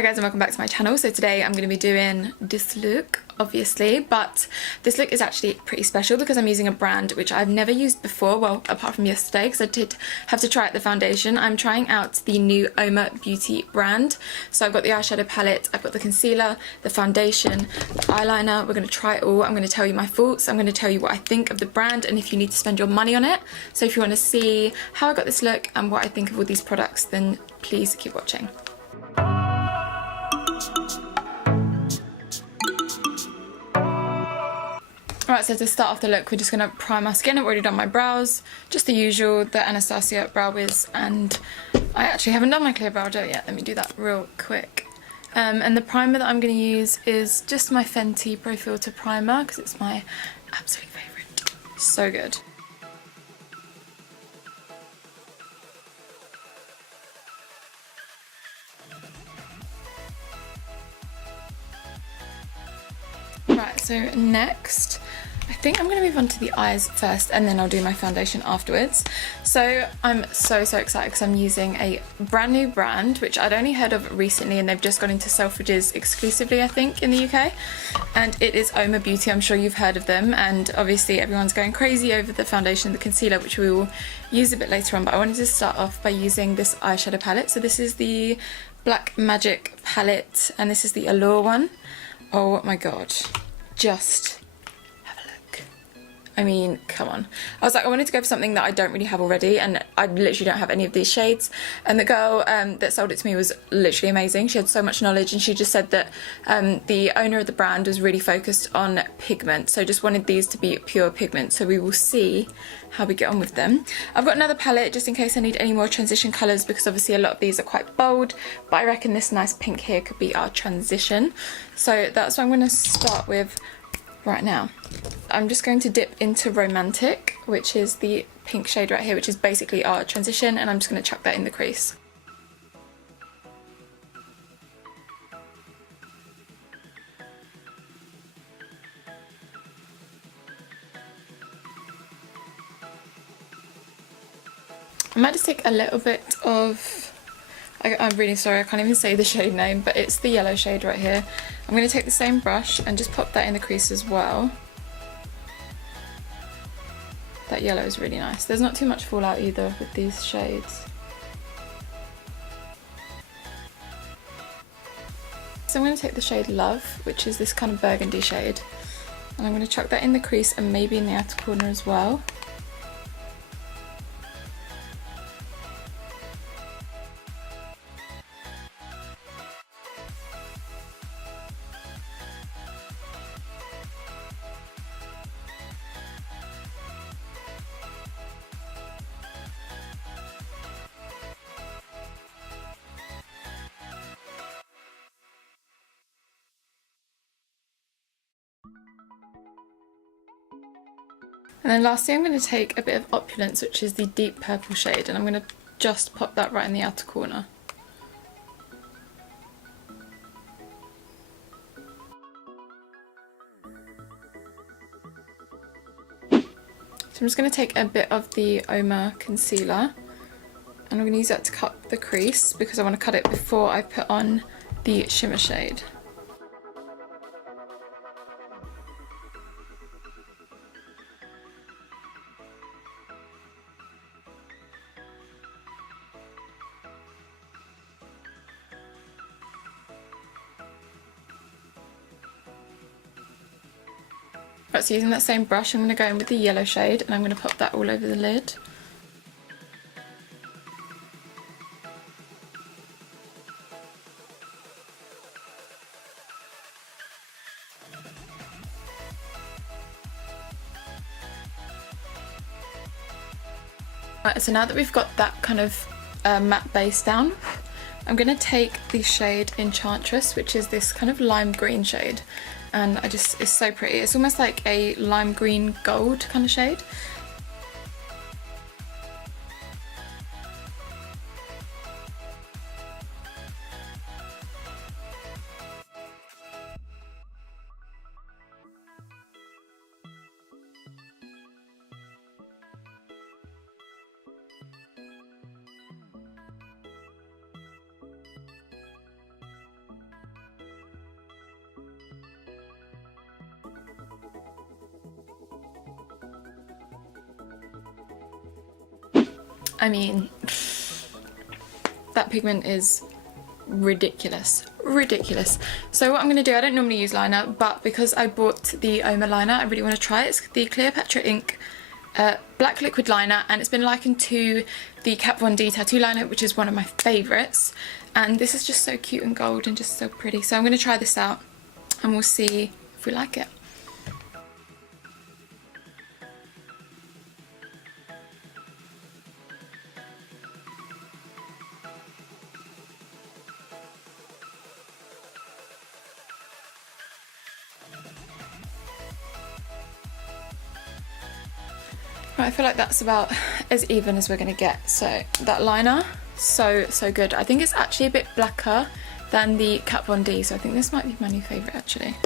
Hi guys and welcome back to my channel. So today I'm going to be doing this look, obviously, but this look is actually pretty special because I'm using a brand which I've never used before, well apart from yesterday because I did have to try out the foundation. I'm trying out the new Uoma Beauty brand. So I've got the eyeshadow palette, I've got the concealer, the foundation, the eyeliner. We're going to try it all. I'm going to tell you my thoughts, I'm going to tell you what I think of the brand and if you need to spend your money on it. So if you want to see how I got this look and what I think of all these products, then please keep watching. Alright, so to start off the look, we're just going to prime our skin. I've already done my brows, just the usual, the Anastasia Brow Wiz, and I actually haven't done my clear brow gel yet. Let me do that real quick. And the primer that I'm going to use is just my Fenty Pro Filter Primer, because it's my absolute favourite. So good. Right, so next, I think I'm going to move on to the eyes first and then I'll do my foundation afterwards. So I'm so excited because I'm using a brand new brand which I'd only heard of recently, and they've just gone into Selfridges exclusively, I think, in the UK, and it is Uoma Beauty. I'm sure you've heard of them, and obviously everyone's going crazy over the foundation and the concealer, which we will use a bit later on, but I wanted to start off by using this eyeshadow palette. So this is the Black Magic palette and this is the Allure one. Oh my god, just have a look. I mean, come on. I was like, I wanted to go for something that I don't really have already, and I literally don't have any of these shades. And the girl that sold it to me was literally amazing. She had so much knowledge, and she just said that the owner of the brand was really focused on pigment, so just wanted these to be pure pigment. So we will see how we get on with them. I've got another palette just in case I need any more transition colours, because obviously a lot of these are quite bold, but I reckon this nice pink here could be our transition. So that's what I'm going to start with right now. I'm just going to dip into Romantic, which is the pink shade right here, which is basically our transition, and I'm just going to chuck that in the crease. I might just take a little bit of, I'm really sorry, I can't even say the shade name, but it's the yellow shade right here. I'm going to take the same brush and just pop that in the crease as well. That yellow is really nice. There's not too much fallout either with these shades. So I'm going to take the shade Love, which is this kind of burgundy shade, and I'm going to chuck that in the crease and maybe in the outer corner as well. And then lastly, I'm going to take a bit of Opulence, which is the deep purple shade, and I'm going to just pop that right in the outer corner. So I'm just going to take a bit of the Uoma concealer, and I'm going to use that to cut the crease because I want to cut it before I put on the shimmer shade. Right, so using that same brush, I'm going to go in with the yellow shade and I'm going to pop that all over the lid. Right, so now that we've got that kind of matte base down, I'm going to take the shade Enchantress, which is this kind of lime green shade, and it's so pretty. It's almost like a lime green gold kind of shade. I mean, that pigment is ridiculous, ridiculous. So what I'm going to do, I don't normally use liner, but because I bought the Uoma liner, I really want to try it. It's the Cleopatra ink black liquid liner, and it's been likened to the Kat Von D tattoo liner, which is one of my favourites, and this is just so cute and gold and just so pretty. So I'm going to try this out and we'll see if we like it. Right, I feel like that's about as even as we're going to get. So that liner, so good. I think it's actually a bit blacker than the Kat Von D, so I think this might be my new favourite actually.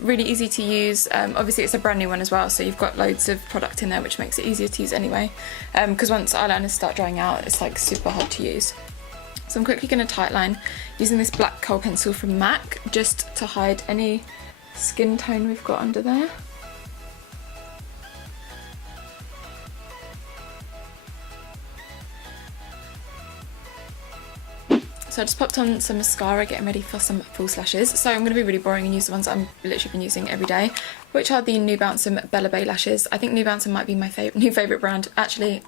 Really easy to use. Obviously it's a brand new one as well, so you've got loads of product in there, which makes it easier to use anyway, because once eyeliners start drying out, it's like super hard to use. So I'm quickly going to tightline using this black kohl pencil from MAC, just to hide any skin tone we've got under there. So I just popped on some mascara, getting ready for some false lashes. So I'm going to be really boring and use the ones I've literally been using every day, which are the Nubounsum Bella Bay lashes. I think Nubounsum might be my new favourite brand. Actually,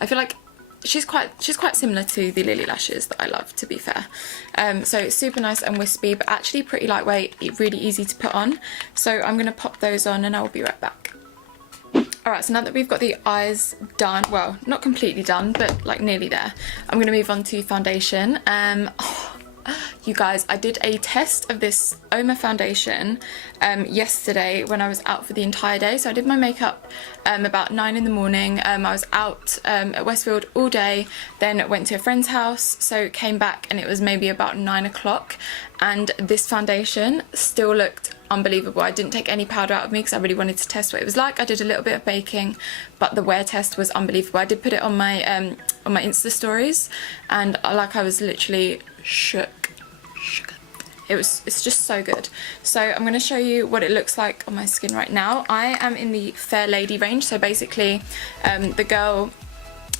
I feel like she's quite similar to the Lily lashes that I love, to be fair. So it's super nice and wispy, but actually pretty lightweight, really easy to put on. So I'm going to pop those on and I'll be right back. Alright, so now that we've got the eyes done, well, not completely done, but like nearly there, I'm going to move on to foundation. You guys, I did a test of this Uoma foundation yesterday when I was out for the entire day. So I did my makeup about 9 in the morning. I was out at Westfield all day, then went to a friend's house, so came back and it was maybe about 9 o'clock, and this foundation still looked unbelievable. I didn't take any powder out of me because I really wanted to test what it was like. I did a little bit of baking, but the wear test was unbelievable. I did put it on my Insta stories, and like I was literally shook. It's just so good. So I'm going to show you what it looks like on my skin right now. I am in the Fair Lady range, so basically the girl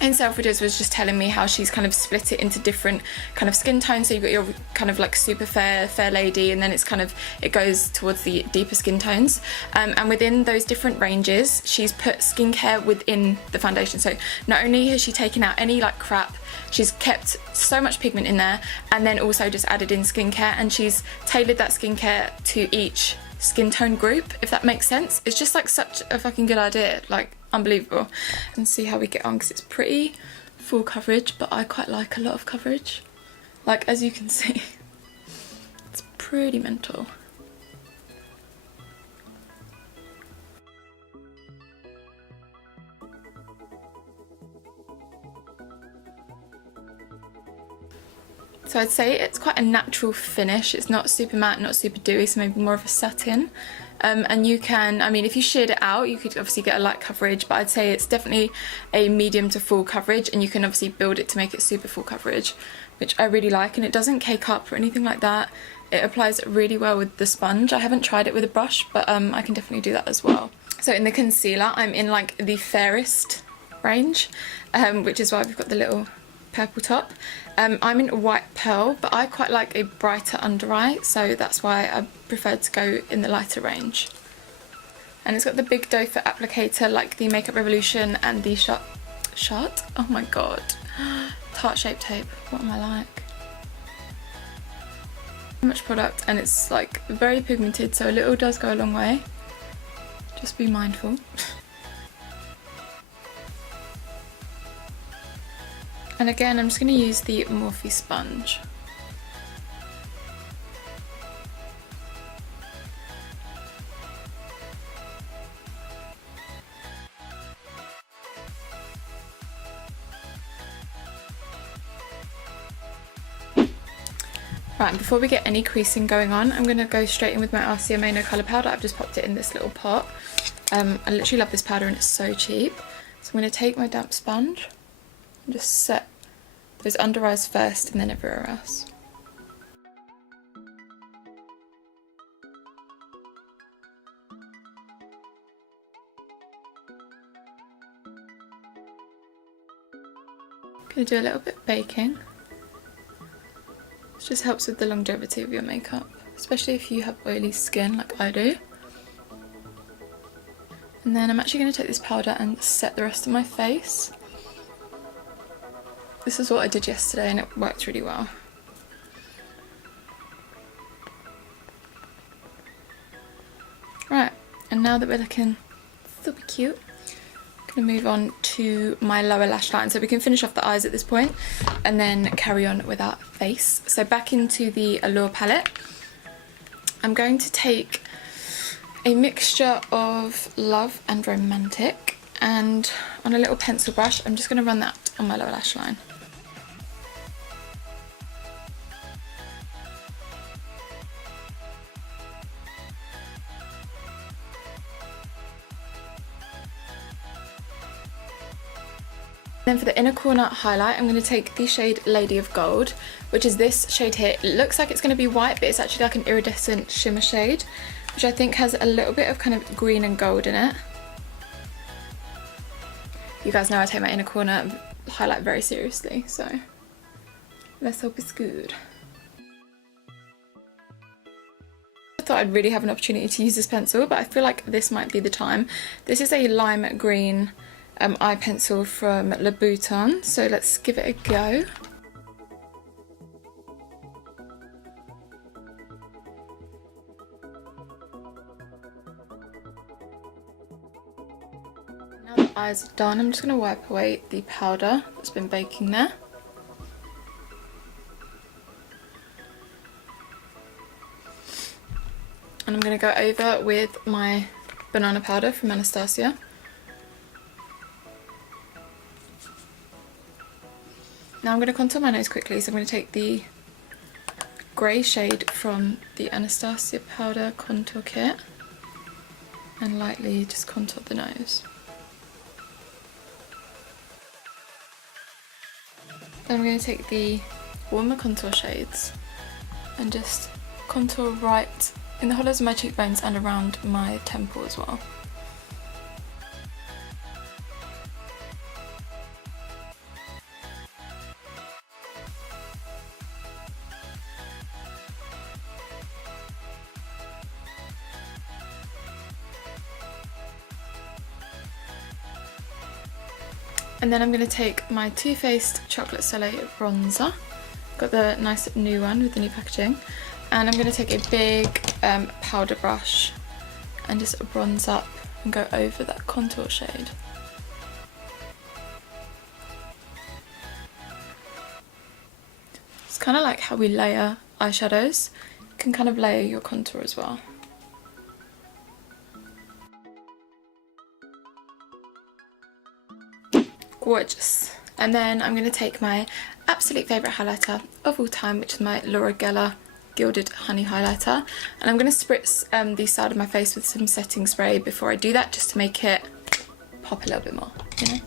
in Selfridges was just telling me how she's kind of split it into different kind of skin tones. So you've got your kind of like super fair lady, and then it goes towards the deeper skin tones, and within those different ranges she's put skincare within the foundation. So not only has she taken out any like crap, she's kept so much pigment in there, and then also just added in skincare, and she's tailored that skincare to each skin tone group, if that makes sense. It's just like such a fucking good idea, like unbelievable. And see how we get on, because it's pretty full coverage, but I quite like a lot of coverage. Like, as you can see, it's pretty mental. So I'd say it's quite a natural finish. It's not super matte, not super dewy, so maybe more of a satin. And you can, I mean, if you sheared it out, you could obviously get a light coverage, but I'd say it's definitely a medium to full coverage, and you can obviously build it to make it super full coverage, which I really like, and it doesn't cake up or anything like that. It applies really well with the sponge. I haven't tried it with a brush, but I can definitely do that as well. So in the concealer, I'm in like the fairest range, which is why we've got the little purple top. I'm in White Pearl, but I quite like a brighter under eye, so that's why I preferred to go in the lighter range. And it's got the big doe foot applicator like the Makeup Revolution and the Shot. Oh my god. Tarte Shape Tape. What am I like? So much product, and it's like very pigmented, so a little does go a long way. Just be mindful. And again, I'm just going to use the Morphe sponge. Right, and before we get any creasing going on, I'm going to go straight in with my RCMA No Colour Powder. I've just popped it in this little pot. I literally love this powder and it's so cheap. So I'm going to take my damp sponge and just set those under eyes first and then everywhere else. Gonna do a little bit of baking. This just helps with the longevity of your makeup, especially if you have oily skin like I do. And then I'm actually going to take this powder and set the rest of my face. This is what I did yesterday and it worked really well. Right, and now that we're looking super cute, I'm going to move on to my lower lash line. So we can finish off the eyes at this point and then carry on with our face. So back into the Allure palette, I'm going to take a mixture of Love and Romantic, and on a little pencil brush I'm just going to run that on my lower lash line. Then for the inner corner highlight, I'm going to take the shade Lady of Gold, which is this shade here. It looks like it's going to be white, but it's actually like an iridescent shimmer shade, which I think has a little bit of kind of green and gold in it. You guys know I take my inner corner highlight very seriously, so let's hope it's good. I thought I'd really have an opportunity to use this pencil, but I feel like this might be the time. This is a lime green eye pencil from Nubounsum, so let's give it a go. Now the eyes are done, I'm just going to wipe away the powder that's been baking there. And I'm going to go over with my banana powder from Anastasia. Now I'm going to contour my nose quickly, so I'm going to take the grey shade from the Anastasia powder contour kit and lightly just contour the nose. Then I'm going to take the warmer contour shades and just contour right in the hollows of my cheekbones and around my temple as well. And then I'm going to take my Too Faced Chocolate Soleil bronzer. Got the nice new one with the new packaging. And I'm going to take a big powder brush and just bronze up and go over that contour shade. It's kind of like how we layer eyeshadows. You can kind of layer your contour as well. Gorgeous. And then I'm going to take my absolute favourite highlighter of all time, which is my Laura Geller Gilded Honey Highlighter. And I'm going to spritz the side of my face with some setting spray before I do that, just to make it pop a little bit more, you know?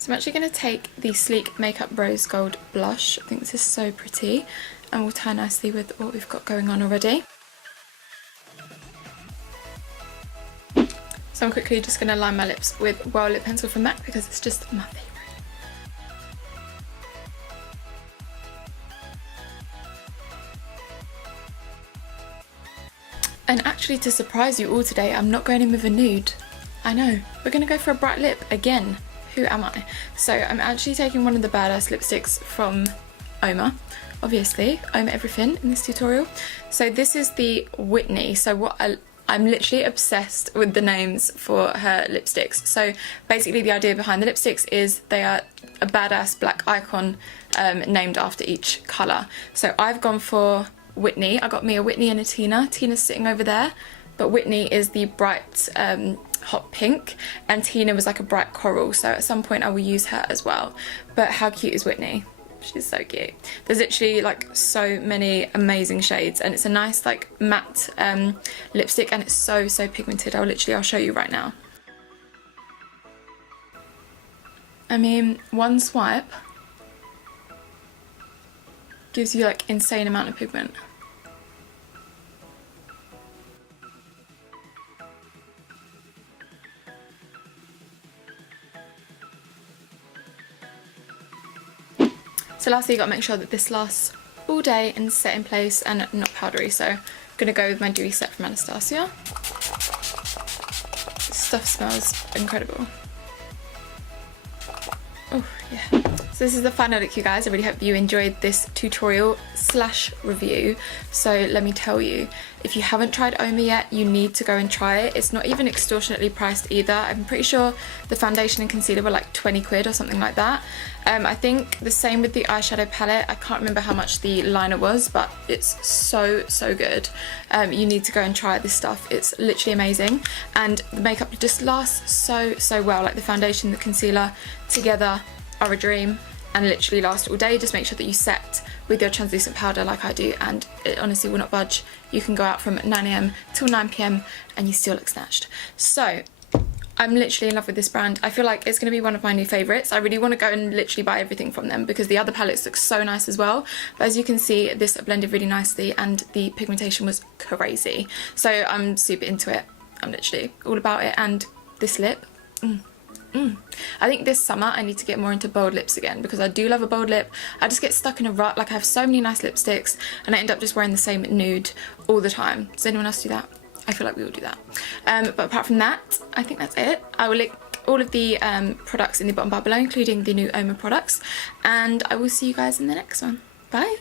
So I'm actually going to take the Sleek Makeup Rose Gold Blush. I think this is so pretty and will tie nicely with what we've got going on already. So I'm quickly just going to line my lips with Well Lip Pencil from MAC because it's just my favourite. And actually, to surprise you all today, I'm not going in with a nude. I know, we're going to go for a bright lip again. Who am I? So I'm actually taking one of the Badass lipsticks from Uoma. Obviously, Uoma everything in this tutorial. So this is the Whitney. So I'm literally obsessed with the names for her lipsticks. So basically the idea behind the lipsticks is they are a badass black icon named after each colour. So I've gone for Whitney. I got me a Whitney and a Tina. Tina's sitting over there, but Whitney is the bright hot pink and Tina was like a bright coral, so at some point I will use her as well. But how cute is Whitney? She's so cute. There's literally like so many amazing shades, and it's a nice like matte lipstick, and it's so pigmented. I'll show you right now. I mean, one swipe gives you like insane amount of pigment. So lastly, you got to make sure that this lasts all day and set in place and not powdery. So I'm gonna go with my dewy set from Anastasia. This stuff smells incredible. Oh yeah. So this is the final look, you guys. I really hope you enjoyed this tutorial / review. So let me tell you, if you haven't tried Uoma yet, you need to go and try it. It's not even extortionately priced either. I'm pretty sure the foundation and concealer were like 20 quid or something like that. I think the same with the eyeshadow palette. I can't remember how much the liner was, but it's so good. You need to go and try this stuff. It's literally amazing, and the makeup just lasts so well. Like the foundation, the concealer together are a dream and literally last all day. Just make sure that you set with your translucent powder like I do, and it honestly will not budge. You can go out from 9 AM till 9 PM and you still look snatched. So I'm literally in love with this brand. I feel like it's going to be one of my new favourites. I really want to go and literally buy everything from them because the other palettes look so nice as well. But as you can see, this blended really nicely and the pigmentation was crazy. So I'm super into it. I'm literally all about it. And this lip, I think this summer I need to get more into bold lips again because I do love a bold lip. I just get stuck in a rut. Like I have so many nice lipsticks and I end up just wearing the same nude all the time. Does anyone else do that? I feel like we all do that. But apart from that, I think that's it. I will link all of the products in the bottom bar below, including the new Uoma products. And I will see you guys in the next one. Bye.